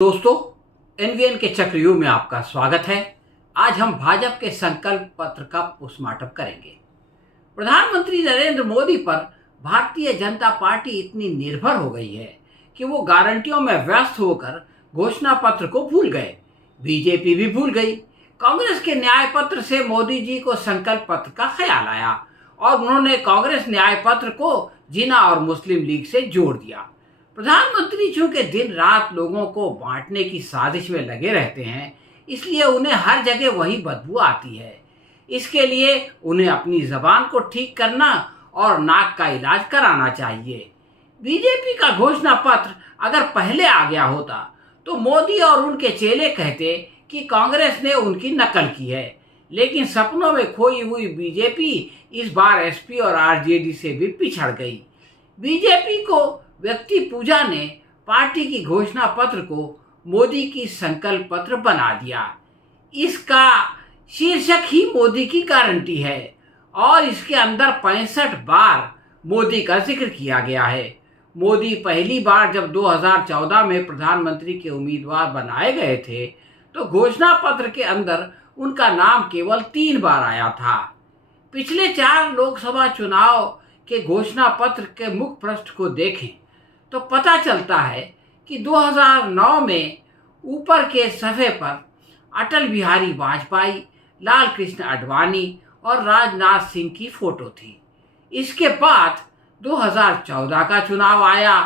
दोस्तों, एनवीएन के चक्रव्यूह में आपका स्वागत है। आज हम भाजपा के संकल्प पत्र का पोस्टमार्टम करेंगे। प्रधानमंत्री नरेंद्र मोदी पर भारतीय जनता पार्टी इतनी निर्भर हो गई है कि वो गारंटियों में व्यस्त होकर घोषणा पत्र को भूल गए। बीजेपी भी भूल गई। कांग्रेस के न्याय पत्र से मोदी जी को संकल्प पत्र का ख्याल आया और उन्होंने कांग्रेस न्याय पत्र को जिन्ना और मुस्लिम लीग से जोड़ दिया। प्रधानमंत्री चूंकि दिन रात लोगों को बांटने की साजिश में लगे रहते हैं, इसलिए उन्हें हर जगह वही बदबू आती है। इसके लिए उन्हें अपनी जबान को ठीक करना और नाक का इलाज कराना चाहिए। बीजेपी का घोषणा पत्र अगर पहले आ गया होता तो मोदी और उनके चेले कहते कि कांग्रेस ने उनकी नकल की है, लेकिन सपनों में खोई हुई बीजेपी इस बार एसपी और आरजेडी से भी पिछड़ गई। बीजेपी को व्यक्ति पूजा ने पार्टी की घोषणा पत्र को मोदी की संकल्प पत्र बना दिया। इसका शीर्षक ही मोदी की गारंटी है और इसके अंदर 65 बार मोदी का जिक्र किया गया है। मोदी पहली बार जब 2014 में प्रधानमंत्री के उम्मीदवार बनाए गए थे तो घोषणा पत्र के अंदर उनका नाम केवल 3 बार आया था। पिछले 4 लोकसभा चुनाव के घोषणा पत्र के मुख्य पृष्ठ को देखें तो पता चलता है कि 2009 में ऊपर के सफ़े पर अटल बिहारी वाजपेयी, लाल कृष्ण आडवाणी और राजनाथ सिंह की फोटो थी। इसके बाद 2014 का चुनाव आया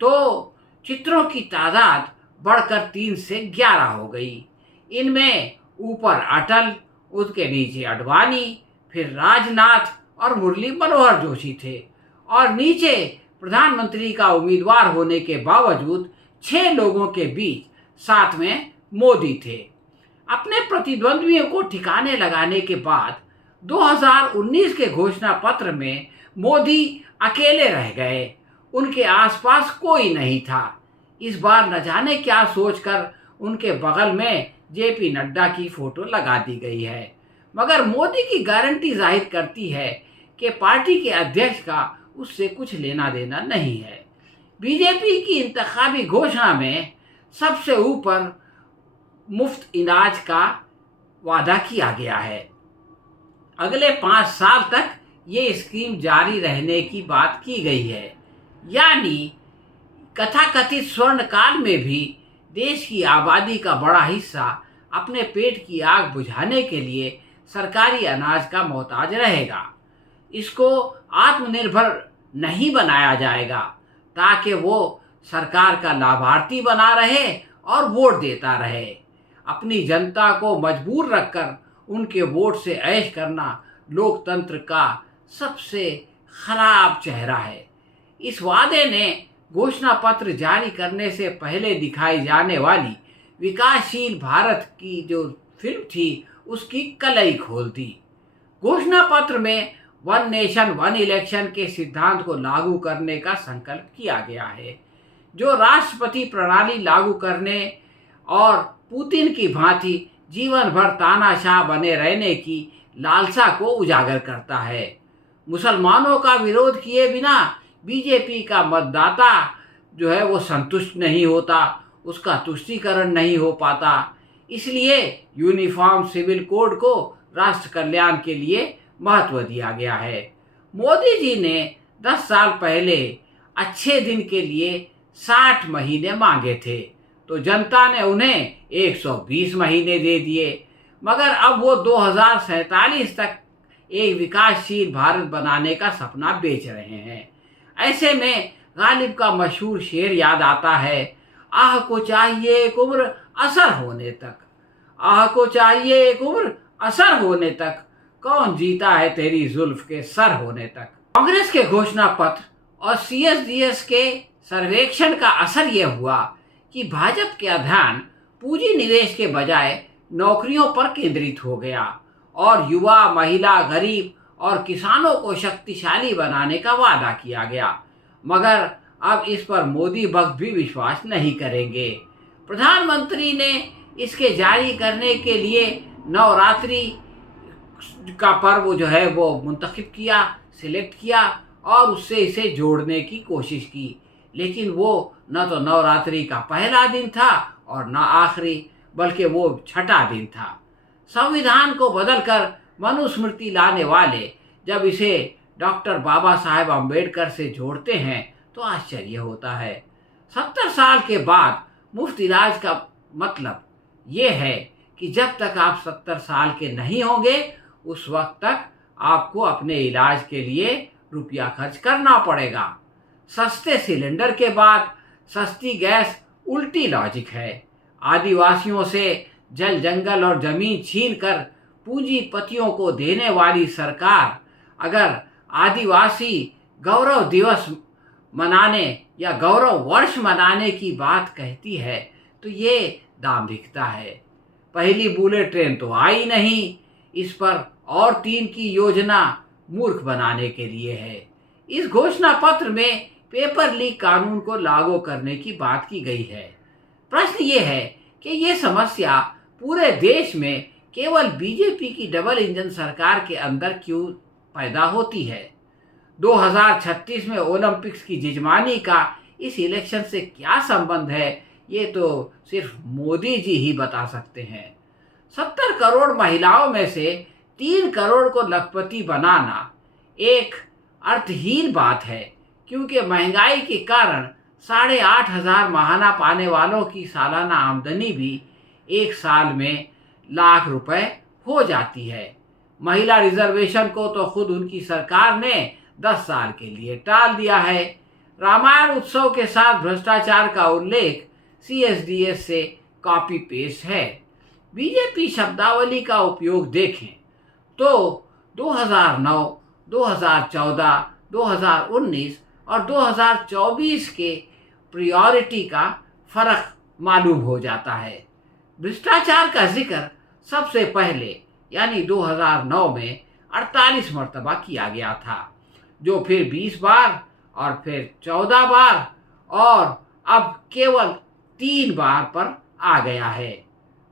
तो चित्रों की तादाद बढ़कर 3 से 11 हो गई। इनमें ऊपर अटल, उसके नीचे आडवाणी, फिर राजनाथ और मुरली मनोहर जोशी थे और नीचे प्रधानमंत्री का उम्मीदवार होने के बावजूद 6 लोगों के बीच साथ में मोदी थे। अपने प्रतिद्वंद्वियों को ठिकाने लगाने के बाद 2019 के घोषणा पत्र में मोदी अकेले रह गए, उनके आसपास कोई नहीं था। इस बार न जाने क्या सोचकर उनके बगल में जेपी नड्डा की फोटो लगा दी गई है, मगर मोदी की गारंटी जाहिर करती है कि पार्टी के अध्यक्ष का उससे कुछ लेना देना नहीं है। बीजेपी की इंतखाबी घोषणा में सबसे ऊपर मुफ्त इलाज का वादा किया गया है। अगले 5 साल तक ये स्कीम जारी रहने की बात की गई है, यानी तथाकथित स्वर्ण काल में भी देश की आबादी का बड़ा हिस्सा अपने पेट की आग बुझाने के लिए सरकारी अनाज का मोहताज रहेगा। इसको आत्मनिर्भर नहीं बनाया जाएगा ताकि वो सरकार का लाभार्थी बना रहे और वोट देता रहे। अपनी जनता को मजबूर रखकर उनके वोट से ऐश करना लोकतंत्र का सबसे खराब चेहरा है। इस वादे ने घोषणा पत्र जारी करने से पहले दिखाई जाने वाली विकासशील भारत की जो फिल्म थी उसकी कलई खोल दी। घोषणा पत्र में 1 नेशन 1 इलेक्शन के सिद्धांत को लागू करने का संकल्प किया गया है, जो राष्ट्रपति प्रणाली लागू करने और पुतिन की भांति जीवन भर तानाशाह बने रहने की लालसा को उजागर करता है। मुसलमानों का विरोध किए बिना बीजेपी का मतदाता जो है वो संतुष्ट नहीं होता, उसका तुष्टीकरण नहीं हो पाता। इसलिए यूनिफॉर्म सिविल कोड को राष्ट्र कल्याण के लिए महत्व दिया गया है। मोदी जी ने 10 साल पहले अच्छे दिन के लिए 60 महीने मांगे थे तो जनता ने उन्हें 120 महीने दे दिए, मगर अब वो 2047 तक एक विकासशील भारत बनाने का सपना बेच रहे हैं। ऐसे में गालिब का मशहूर शेर याद आता है, आह को चाहिए एक उम्र असर होने तक, आह को चाहिए एक उम्र असर होने तक, कौन जीता है तेरी जुल्फ के सर होने तक। कांग्रेस के घोषणा पत्र और सीएसडीएस के सर्वेक्षण का असर यह हुआ कि भाजपा का ध्यान पूंजी निवेश के बजाय नौकरियों पर केंद्रित हो गया और युवा, महिला, गरीब और किसानों को शक्तिशाली बनाने का वादा किया गया, मगर अब इस पर मोदी भक्त भी विश्वास नहीं करेंगे। प्रधानमंत्री ने इसके जारी करने के लिए नवरात्रि का पर्व जो है वो मुंतखब किया, सिलेक्ट किया और उससे इसे जोड़ने की कोशिश की, लेकिन वो न तो नवरात्रि का पहला दिन था और न आखिरी, बल्कि वो छठा दिन था। संविधान को बदलकर मनुस्मृति लाने वाले जब इसे डॉक्टर बाबा साहेब अम्बेडकर से जोड़ते हैं तो आश्चर्य होता है। 70 साल के बाद मुफ्त इलाज का मतलब ये है कि जब तक आप 70 साल के नहीं होंगे उस वक्त तक आपको अपने इलाज के लिए रुपया खर्च करना पड़ेगा। सस्ते सिलेंडर के बाद सस्ती गैस उल्टी लॉजिक है। आदिवासियों से जल जंगल और जमीन छीनकर पूंजीपतियों को देने वाली सरकार अगर आदिवासी गौरव दिवस मनाने या गौरव वर्ष मनाने की बात कहती है तो ये दाम्भिकता है। पहली बुलेट ट्रेन तो आई नहीं, इस पर और 3 की योजना मूर्ख बनाने के लिए है। इस घोषणा पत्र में पेपर लीक कानून को लागू करने की बात की गई है। प्रश्न ये है कि ये समस्या पूरे देश में केवल बीजेपी की डबल इंजन सरकार के अंदर क्यों पैदा होती है। 2036 में ओलंपिक्स की जिजमानी का इस इलेक्शन से क्या संबंध है, ये तो सिर्फ मोदी जी ही बता सकते हैं। 70 करोड़ महिलाओं में से 3 करोड़ को लखपति बनाना एक अर्थहीन बात है, क्योंकि महंगाई के कारण 8,500 महाना पाने वालों की सालाना आमदनी भी एक साल में लाख रुपए हो जाती है। महिला रिजर्वेशन को तो खुद उनकी सरकार ने 10 साल के लिए टाल दिया है। रामायण उत्सव के साथ भ्रष्टाचार का उल्लेख CSDS से कॉपी पेस्ट है। बीजेपी शब्दावली का उपयोग देखें तो 2009, 2014, 2019 और 2024 के प्रायोरिटी का फर्क मालूम हो जाता है। भ्रष्टाचार का जिक्र सबसे पहले यानी 2009 में 48 मरतबा किया गया था, जो फिर 20 बार और फिर 14 बार और अब केवल 3 बार पर आ गया है।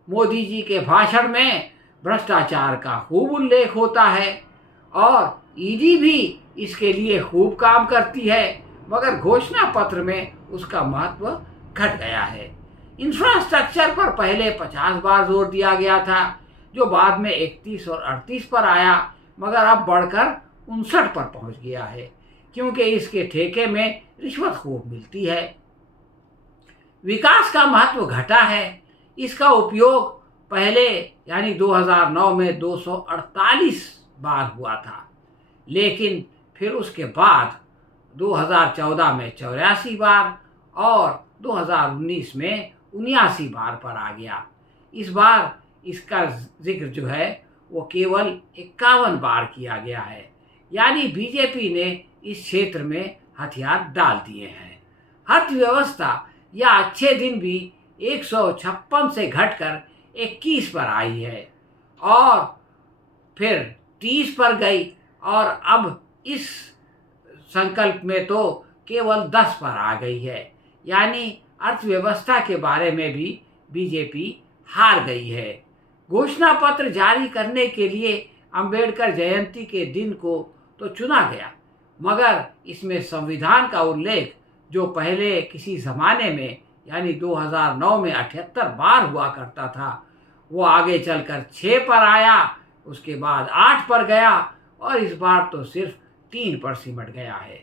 मोदी जी के भाषण में भ्रष्टाचार का खूब उल्लेख होता है और ईडी भी इसके लिए खूब काम करती है, मगर घोषणा पत्र में उसका महत्व घट गया है। इंफ्रास्ट्रक्चर पर पहले 50 बार जोर दिया गया था, जो बाद में 31 और 38 पर आया, मगर अब बढ़कर 59 पर पहुंच गया है, क्योंकि इसके ठेके में रिश्वत खूब मिलती है। विकास का महत्व घटा है। इसका उपयोग पहले यानी 2009 में 248 बार हुआ था, लेकिन फिर उसके बाद 2014 में 84 बार और 2019 में 79 बार पर आ गया। इस बार इसका जिक्र जो है वो केवल 51 बार किया गया है, यानी बीजेपी ने इस क्षेत्र में हथियार डाल दिए हैं। अर्थव्यवस्था या अच्छे दिन भी 156 से घटकर 21 पर आई है और फिर 30 पर गई और अब इस संकल्प में तो केवल 10 पर आ गई है, यानी अर्थव्यवस्था के बारे में भी बीजेपी हार गई है। घोषणा पत्र जारी करने के लिए अंबेडकर जयंती के दिन को तो चुना गया, मगर इसमें संविधान का उल्लेख जो पहले किसी ज़माने में यानी 2009 में 78 बार हुआ करता था, वो आगे चलकर 6 पर आया, उसके बाद 8 पर गया और इस बार तो सिर्फ 3 पर सिमट गया है।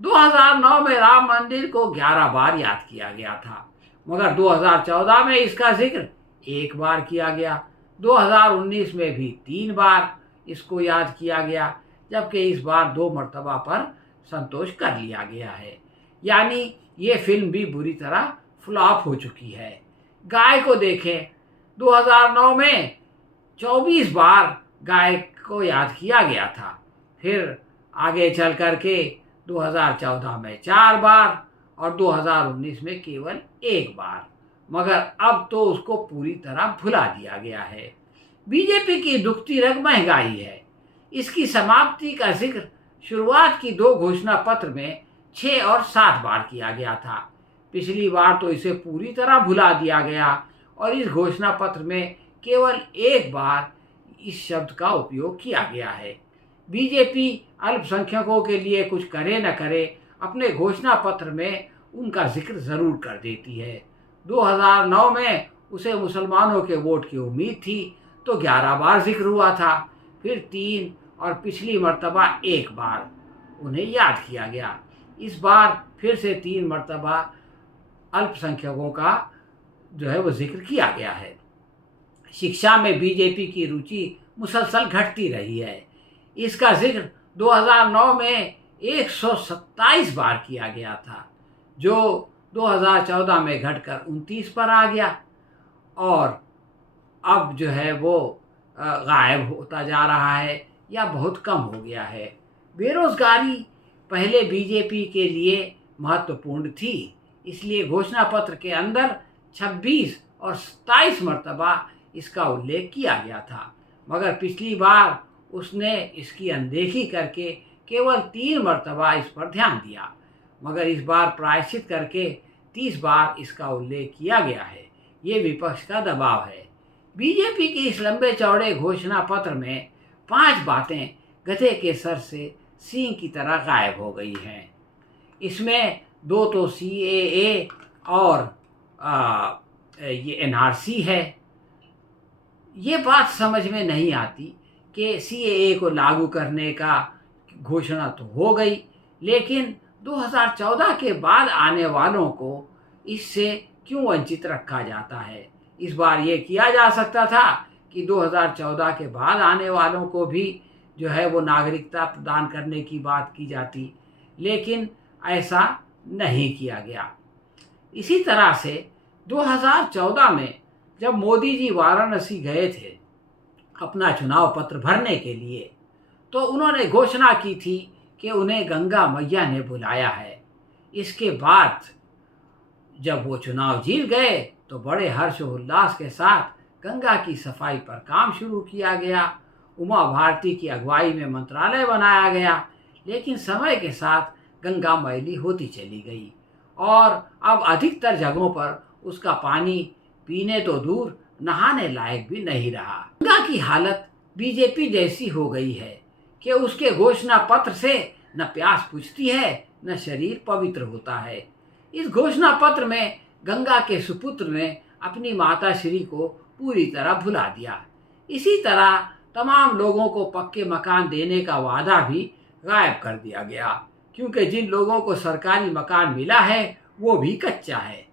2009 में राम मंदिर को 11 बार याद किया गया था, मगर 2014 में इसका जिक्र 1 बार किया गया। 2019 में भी 3 बार इसको याद किया गया, जबकि इस बार 2 मरतबा पर संतोष कर लिया गया है, यानी ये फिल्म भी बुरी तरह फ्लॉप हो चुकी है। गाय को देखें, 2009 में 24 बार गाय को याद किया गया था, फिर आगे चल करके 2014 में 4 बार और 2019 में केवल 1 बार, मगर अब तो उसको पूरी तरह भुला दिया गया है। बीजेपी की दुखती रग महंगाई है। इसकी समाप्ति का जिक्र शुरुआत की 2 घोषणा पत्र में 6 और 7 बार किया गया था। पिछली बार तो इसे पूरी तरह भुला दिया गया और इस घोषणा पत्र में केवल 1 बार इस शब्द का उपयोग किया गया है। बीजेपी अल्पसंख्यकों के लिए कुछ करे न करे, अपने घोषणा पत्र में उनका जिक्र ज़रूर कर देती है। 2009 में उसे मुसलमानों के वोट की उम्मीद थी तो 11 बार जिक्र हुआ था, फिर 3 और पिछली मर्तबा 1 बार उन्हें याद किया गया। इस बार फिर से 3 मर्तबा अल्पसंख्यकों का जो है वो जिक्र किया गया है। शिक्षा में बीजेपी की रुचि मुसलसल घटती रही है। इसका जिक्र 2009 में 127 बार किया गया था, जो 2014 में घटकर 29 पर आ गया और अब जो है वो गायब होता जा रहा है या बहुत कम हो गया है। बेरोजगारी पहले बीजेपी के लिए महत्वपूर्ण थी, इसलिए घोषणा पत्र के अंदर 26 और 27 मर्तबा इसका उल्लेख किया गया था, मगर पिछली बार उसने इसकी अनदेखी करके केवल 3 मर्तबा इस पर ध्यान दिया, मगर इस बार प्रायश्चित करके 30 बार इसका उल्लेख किया गया है। ये विपक्ष का दबाव है। बीजेपी के इस लंबे चौड़े घोषणा पत्र में 5 बातें गधे के सर से सींग की तरह गायब हो गई हैं। इसमें 2 तो CAA और ये NRC है। ये बात समझ में नहीं आती कि CAA को लागू करने का घोषणा तो हो गई, लेकिन 2014 के बाद आने वालों को इससे क्यों वंचित रखा जाता है। इस बार ये किया जा सकता था कि 2014 के बाद आने वालों को भी जो है वो नागरिकता प्रदान करने की बात की जाती, लेकिन ऐसा नहीं किया गया। इसी तरह से 2014 में जब मोदी जी वाराणसी गए थे अपना चुनाव पत्र भरने के लिए, तो उन्होंने घोषणा की थी कि उन्हें गंगा मैया ने बुलाया है। इसके बाद जब वो चुनाव जीत गए तो बड़े हर्षोल्लास के साथ गंगा की सफाई पर काम शुरू किया गया। उमा भारती की अगुवाई में मंत्रालय बनाया गया, लेकिन समय के साथ गंगा मैली होती चली गई और अब अधिकतर जगहों पर उसका पानी पीने तो दूर नहाने लायक भी नहीं रहा। गंगा की हालत बीजेपी जैसी हो गई है कि उसके घोषणा पत्र से न प्यास बुझती है न शरीर पवित्र होता है। इस घोषणा पत्र में गंगा के सुपुत्र ने अपनी माता श्री को पूरी तरह भुला दिया। इसी तरह तमाम लोगों को पक्के मकान देने का वादा भी गायब कर दिया गया, क्योंकि जिन लोगों को सरकारी मकान मिला है वो भी कच्चा है।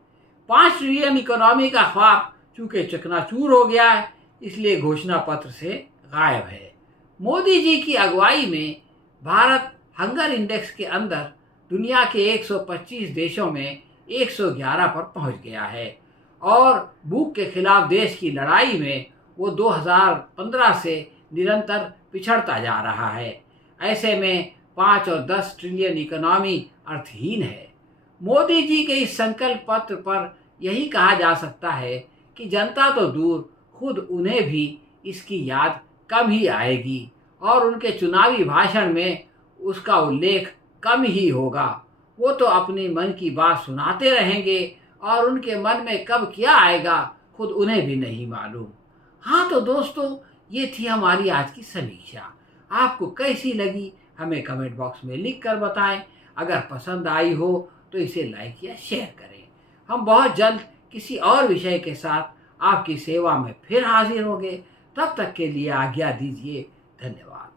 5 ट्रिलियन इकोनॉमी का ख्वाब चूंकि चकनाचूर हो गया है, इसलिए घोषणा पत्र से गायब है। मोदी जी की अगुवाई में भारत हंगर इंडेक्स के अंदर दुनिया के 125 देशों में 111 पर पहुंच गया है और भूख के खिलाफ देश की लड़ाई में वो 2015 से निरंतर पिछड़ता जा रहा है। ऐसे में 5 और 10 ट्रिलियन इकोनॉमी अर्थहीन है। मोदी जी के इस संकल्प पत्र पर यही कहा जा सकता है कि जनता तो दूर, खुद उन्हें भी इसकी याद कम ही आएगी और उनके चुनावी भाषण में उसका उल्लेख कम ही होगा। वो तो अपनी मन की बात सुनाते रहेंगे और उनके मन में कब क्या आएगा खुद उन्हें भी नहीं मालूम। हाँ तो दोस्तों, ये थी हमारी आज की समीक्षा। आपको कैसी लगी हमें कमेंट बॉक्स में लिख कर बताएं। अगर पसंद आई हो तो इसे लाइक या शेयर करें। हम बहुत जल्द किसी और विषय के साथ आपकी सेवा में फिर हाजिर होंगे। तब तक के लिए आज्ञा दीजिए। धन्यवाद।